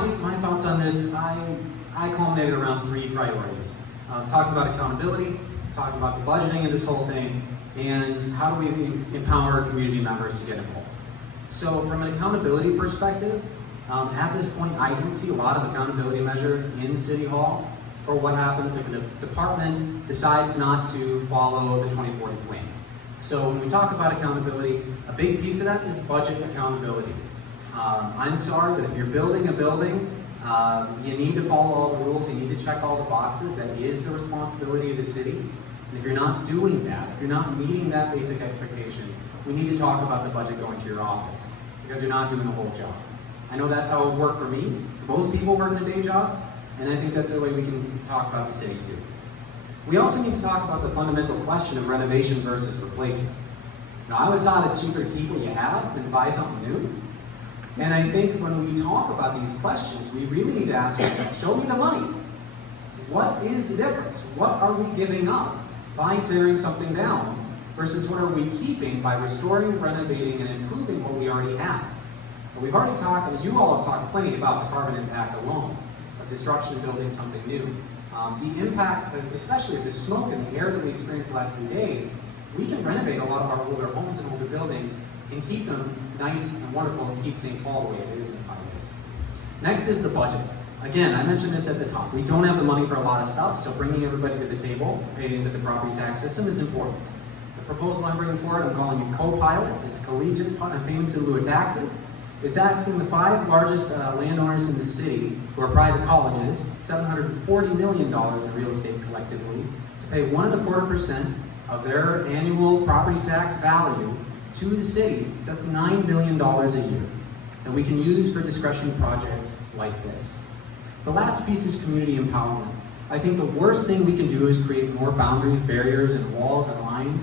my thoughts on this, I culminated around 3 priorities. Talking about accountability, talking about the budgeting of this whole thing, and how do we empower community members to get involved. So from an accountability perspective, at this point I don't see a lot of accountability measures in City Hall for what happens if a department decides not to follow the 2040 plan. So when we talk about accountability, a big piece of that is budget accountability. I'm sorry, but if you're building a building, you need to follow all the rules, you need to check all the boxes. That is the responsibility of the city. And if you're not doing that, if you're not meeting that basic expectation, we need to talk about the budget going to your office, because you're not doing the whole job. I know that's how it would work for me. Most people work in a day job, and I think that's the way we can talk about the city too. We also need to talk about the fundamental question of renovation versus replacement. Now, I always thought it's cheaper to keep what you have than to buy something new. And I think when we talk about these questions, we really need to ask ourselves, show me the money. What is the difference? What are we giving up by tearing something down versus what are we keeping by restoring, renovating, and improving what we already have? And we've already talked, and you all have talked plenty about the carbon impact alone of destruction of building something new. The impact, especially of the smoke and the air that we experienced the last few days, we can renovate a lot of our older homes and older buildings and keep them nice and wonderful and keep St. Paul the way it is in 5 days. Next is the budget. Again, I mentioned this at the top. We don't have the money for a lot of stuff, so bringing everybody to the table to pay into the property tax system is important. The proposal I'm bringing forward, I'm calling it co-pilot. It's collegiate payments in lieu of taxes. It's asking the 5 largest landowners in the city, who are private colleges, $740 million in real estate collectively, to pay 1.25% of their annual property tax value to the city. That's $9 million a year that we can use for discretionary projects like this. The last piece is community empowerment. I think the worst thing we can do is create more boundaries, barriers, and walls and lines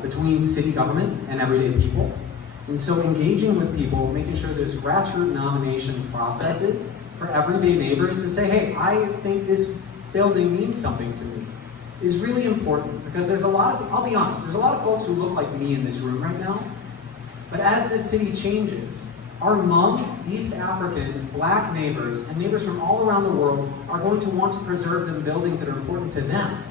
between city government and everyday people. And so engaging with people, making sure there's grassroots nomination processes for everyday neighbors to say, hey, I think this building means something to me, is really important, because there's a lot of, I'll be honest, there's a lot of folks who look like me in this room right now, but as this city changes, our Hmong, East African, Black neighbors, and neighbors from all around the world are going to want to preserve the buildings that are important to them.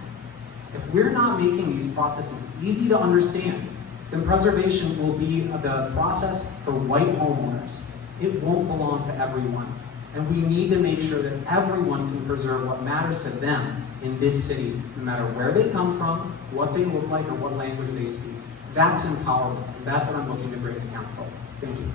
If we're not making these processes easy to understand, then preservation will be the process for white homeowners. It won't belong to everyone. And we need to make sure that everyone can preserve what matters to them in this city, no matter where they come from, what they look like, or what language they speak. That's empowerment, and that's what I'm looking to bring to council. Thank you.